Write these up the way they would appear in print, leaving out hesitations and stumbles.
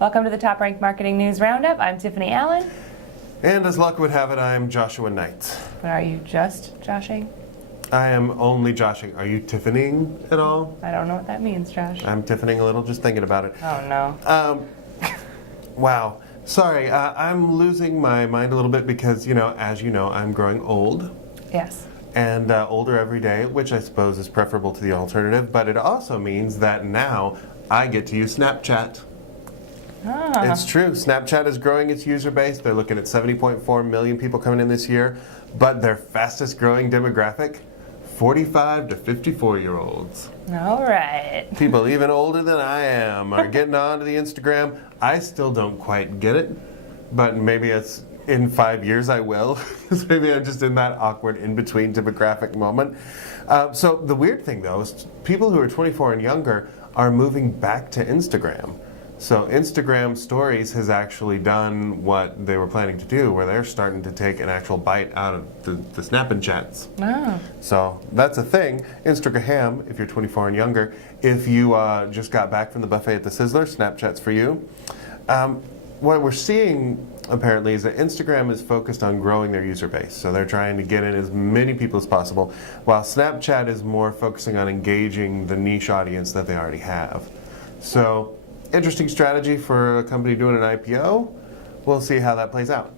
Welcome to the Top Rank Marketing News Roundup. I'm Tiffani Allen. And as luck would have it, I'm Joshua Knight. But are you just joshing? I am only joshing. Are you Tiffaning at all? I don't know what that means, Josh. I'm Tiffaning a little, just thinking about it. Oh, no. Wow. Sorry, I'm losing my mind a little bit because, as you know, I'm growing old. Yes. And older every day, which I suppose is preferable to the alternative, but it also means that now I get to use Snapchat. Ah. It's true. Snapchat is growing its user base. They're looking at 70.4 million people coming in this year, but their fastest growing demographic, 45 to 54-year-olds. All right. People even older than I am are getting onto the Instagram. I still don't quite get it, but maybe it's in 5 years I will. Maybe I'm just in that awkward in-between demographic moment. So the weird thing, though, is people who are 24 and younger are moving back to Instagram. So Instagram Stories has actually done what they were planning to do, where they're starting to take an actual bite out of the snapping chats. Oh. So that's a thing. Instagram, if you're 24 and younger, if you just got back from the buffet at the Sizzler, Snapchat's for you. What we're seeing, apparently, is that Instagram is focused on growing their user base. So they're trying to get in as many people as possible, while Snapchat is more focusing on engaging the niche audience that they already have. So interesting strategy for a company doing an IPO. We'll see how that plays out.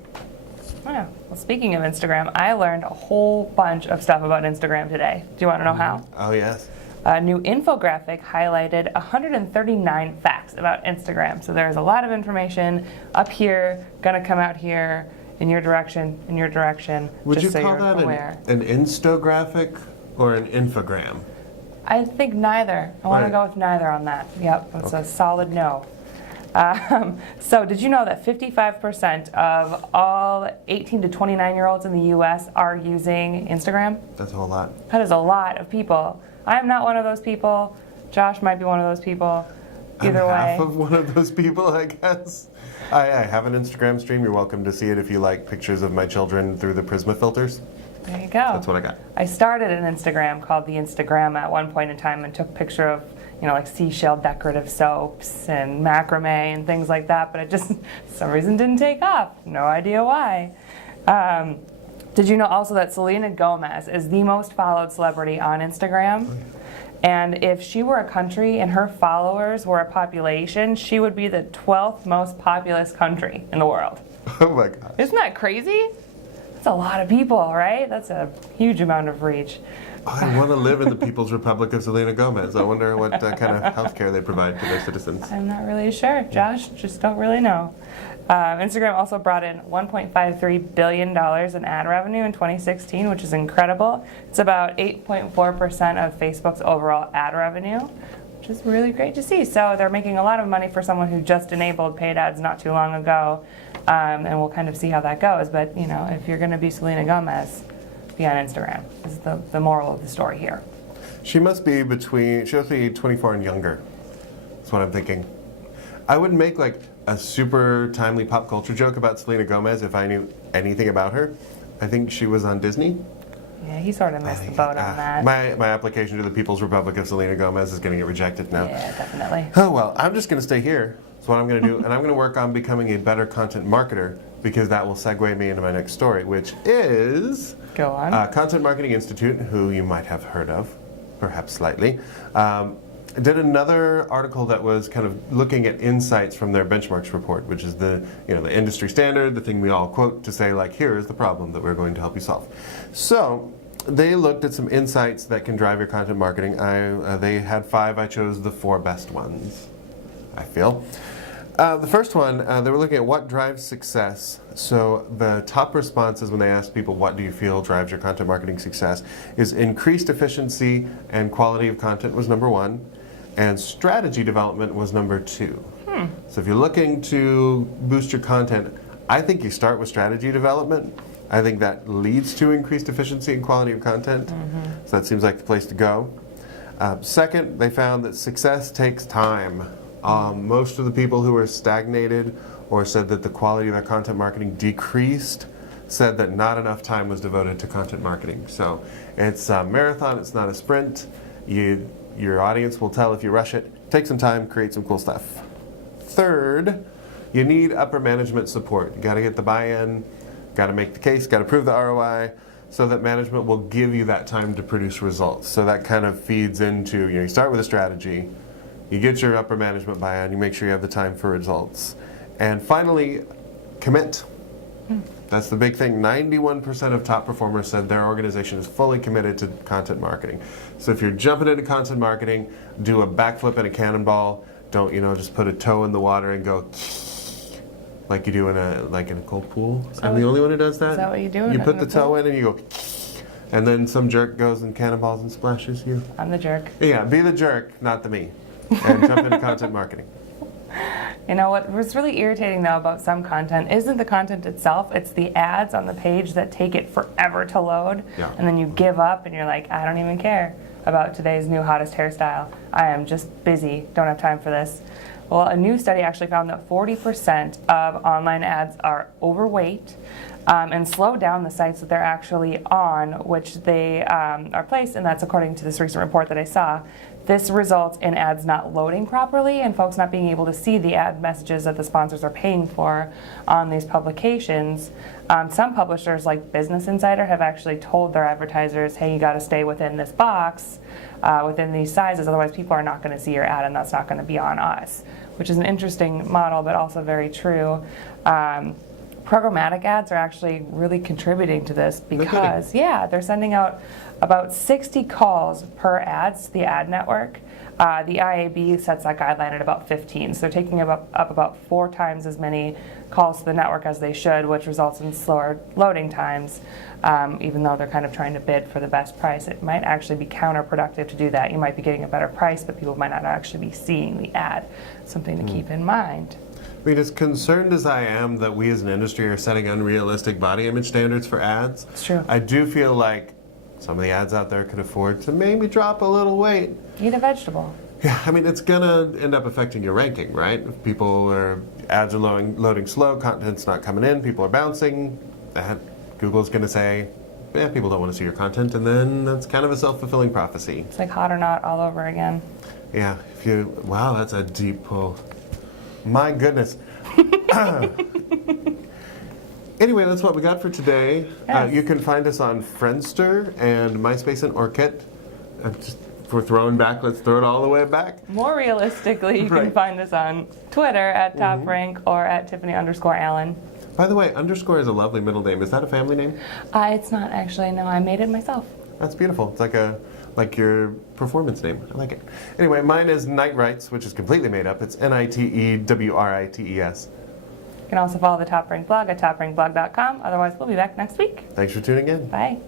Yeah. Well, speaking of Instagram, I learned a whole bunch of stuff about Instagram today. Do you want to know how? Oh, yes. A new infographic highlighted 139 facts about Instagram. So there's a lot of information up here, gonna come out here, in your direction, Would just you so call you're that aware. an Instagraphic or an infogram? I think neither. I want to Right. go with neither on that. Yep, that's Okay. a solid no. So did you know that 55% of all 18 to 29-year-olds in the U.S. are using Instagram? That's a whole lot. That is a lot of people. I'm not one of those people. Josh might be one of those people. Either I'm way. half of one of those people, I guess. I have an Instagram stream. You're welcome to see it if you like pictures of my children through the Prisma filters. There you go. That's what I got. I started an Instagram called The Instagram at one point in time and took a picture of, like seashell decorative soaps and macrame and things like that, but it just, for some reason, didn't take off. No idea why. Did you know also that Selena Gomez is the most followed celebrity on Instagram? And if she were a country and her followers were a population, she would be the 12th most populous country in the world. Oh my gosh. Isn't that crazy? That's a lot of people, right? That's a huge amount of reach. I want to live in the People's Republic of Selena Gomez. I wonder what kind of health care they provide to their citizens. I'm not really sure, Josh. Just don't really know. Instagram also brought in $1.53 billion in ad revenue in 2016, which is incredible. It's about 8.4% of Facebook's overall ad revenue, which is really great to see. So they're making a lot of money for someone who just enabled paid ads not too long ago. And we'll kind of see how that goes. But, if you're going to be Selena Gomez, be on Instagram is the moral of the story here. She must be 24 and younger. That's what I'm thinking. I would make like a super timely pop culture joke about Selena Gomez if I knew anything about her. I think she was on Disney. Yeah, he sort of missed the boat on that. My application to the People's Republic of Selena Gomez is going to get rejected now. Yeah, definitely. Oh well, I'm just going to stay here. That's what I'm going to do, and I'm going to work on becoming a better content marketer because that will segue me into my next story, which is Go on. Content Marketing Institute, who you might have heard of, perhaps slightly, did another article that was kind of looking at insights from their benchmarks report, which is the industry standard, the thing we all quote to say, like, here is the problem that we're going to help you solve. So they looked at some insights that can drive your content marketing. They had 5. I chose the 4 best ones, I feel. The first one, they were looking at what drives success. So the top responses when they asked people, what do you feel drives your content marketing success, is increased efficiency and quality of content was number 1, and strategy development was number 2. So if you're looking to boost your content, I think you start with strategy development. I think that leads to increased efficiency and quality of content. So that seems like the place to go. Second, they found that success takes time. Most of the people who were stagnated or said that the quality of their content marketing decreased said that not enough time was devoted to content marketing. So it's a marathon, it's not a sprint. Your audience will tell if you rush it. Take some time, create some cool stuff. third, you need upper management support. You got to get the buy-in, got to make the case, got to prove the ROI, so that management will give you that time to produce results. So that kind of feeds into, you start with a strategy, you get your upper management buy-in, you make sure you have the time for results. And finally, commit. That's the big thing. 91% of top performers said their organization is fully committed to content marketing. So if you're jumping into content marketing, do a backflip and a cannonball. Don't, just put a toe in the water and go like you do in a cold pool. I'm the only one who does that. Is that what you do? You put the toe in and you go, and then some jerk goes and cannonballs and splashes you. I'm the jerk. Yeah, be the jerk, not the me. And jump into content marketing. What was really irritating though about some content isn't the content itself, it's the ads on the page that take it forever to load. Yeah. And then you give up and you're like, I don't even care about today's new hottest hairstyle. I am just busy, don't have time for this. Well, a new study actually found that 40% of online ads are overweight and slow down the sites that they're actually on, which they are placed, and that's according to this recent report that I saw. This results in ads not loading properly and folks not being able to see the ad messages that the sponsors are paying for on these publications. Some publishers, like Business Insider, have actually told their advertisers, hey, you got to stay within this box, within these sizes, otherwise people are not going to see your ad and that's not going to be on us, which is an interesting model but also very true. Programmatic ads are actually really contributing to this because, they're sending out about 60 calls per ads to the ad network. The IAB sets that guideline at about 15, so they're taking up about 4 times as many calls to the network as they should, which results in slower loading times. Even though they're kind of trying to bid for the best price, it might actually be counterproductive to do that. You might be getting a better price, but people might not actually be seeing the ad. Something to keep in mind. I mean, as concerned as I am that we as an industry are setting unrealistic body image standards for ads, It's true. I do feel like some of the ads out there could afford to maybe drop a little weight. Eat a vegetable. Yeah, I mean, it's going to end up affecting your ranking, right? If ads are loading slow, content's not coming in, people are bouncing, Google's going to say, people don't want to see your content, and then that's kind of a self-fulfilling prophecy. It's like hot or not all over again. Yeah, wow, that's a deep pull. My goodness. Anyway, that's what we got for today. Yes. You can find us on Friendster and MySpace and Orkut. If we're throwing back, let's throw it all the way back. More realistically, you can Right. find us on Twitter at TopRank or at Tiffani_Allen. By the way, underscore is a lovely middle name. Is that a family name? It's not actually, no, I made it myself. That's beautiful. It's like your performance name. I like it. Anyway, mine is Nightrights, which is completely made up. It's NITEWRITES. You can also follow the TopRank blog at toprankblog.com. Otherwise, we'll be back next week. Thanks for tuning in. Bye.